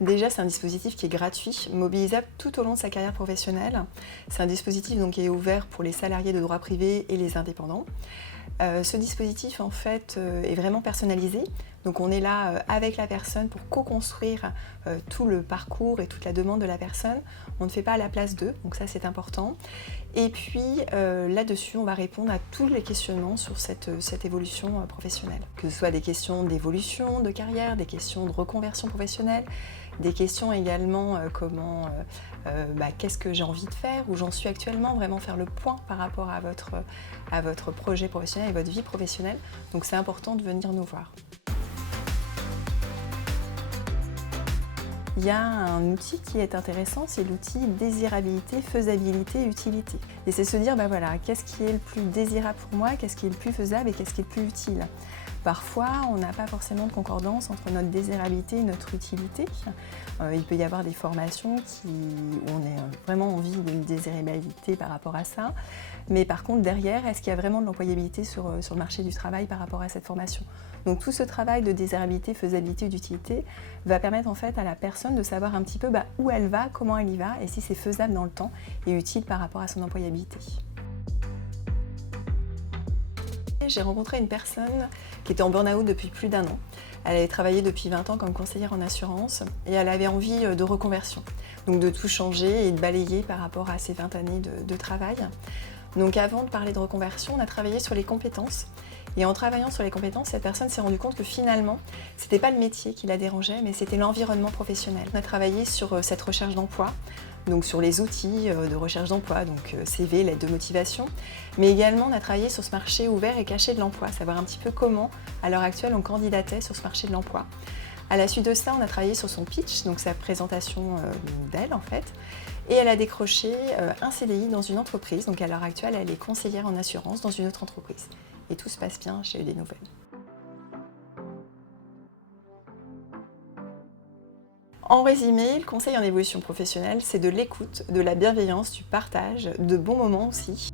Déjà, c'est un dispositif qui est gratuit, mobilisable tout au long de sa carrière professionnelle. C'est un dispositif donc, qui est ouvert pour les salariés de droit privé et les indépendants. Ce dispositif en fait est vraiment personnalisé. Donc on est là avec la personne pour co-construire tout le parcours et toute la demande de la personne. On ne fait pas à la place d'eux, donc ça c'est important. Et puis là-dessus, on va répondre à tous les questionnements sur cette évolution professionnelle. Que ce soit des questions d'évolution de carrière, des questions de reconversion professionnelle, des questions également qu'est-ce que j'ai envie de faire, où j'en suis actuellement, vraiment faire le point par rapport à votre projet professionnel et votre vie professionnelle. Donc c'est important de venir nous voir. Il y a un outil qui est intéressant, c'est l'outil désirabilité, faisabilité, utilité. Et c'est se dire, qu'est-ce qui est le plus désirable pour moi, qu'est-ce qui est le plus faisable et qu'est-ce qui est le plus utile. Parfois, on n'a pas forcément de concordance entre notre désirabilité et notre utilité. Il peut y avoir des formations où on a vraiment envie d'une désirabilité par rapport à ça. Mais par contre, derrière, est-ce qu'il y a vraiment de l'employabilité sur le marché du travail par rapport à cette formation? Donc tout ce travail de désirabilité, faisabilité, d'utilité va permettre en fait à la personne de savoir un petit peu où elle va, comment elle y va et si c'est faisable dans le temps et utile par rapport à son employabilité. J'ai rencontré une personne qui était en burn-out depuis plus d'1 an. Elle avait travaillé depuis 20 ans comme conseillère en assurance et elle avait envie de reconversion, donc de tout changer et de balayer par rapport à ses 20 années de travail. Donc avant de parler de reconversion, on a travaillé sur les compétences. Et en travaillant sur les compétences, cette personne s'est rendue compte que finalement, c'était pas le métier qui la dérangeait, mais c'était l'environnement professionnel. On a travaillé sur cette recherche d'emploi, donc sur les outils de recherche d'emploi, donc CV, lettre de motivation, mais également on a travaillé sur ce marché ouvert et caché de l'emploi, savoir un petit peu comment, à l'heure actuelle, on candidatait sur ce marché de l'emploi. À la suite de ça, on a travaillé sur son pitch, donc sa présentation d'elle en fait, et elle a décroché un CDI dans une entreprise, donc à l'heure actuelle, elle est conseillère en assurance dans une autre entreprise. Et tout se passe bien, j'ai eu des nouvelles. En résumé, le conseil en évolution professionnelle, c'est de l'écoute, de la bienveillance, du partage, de bons moments aussi.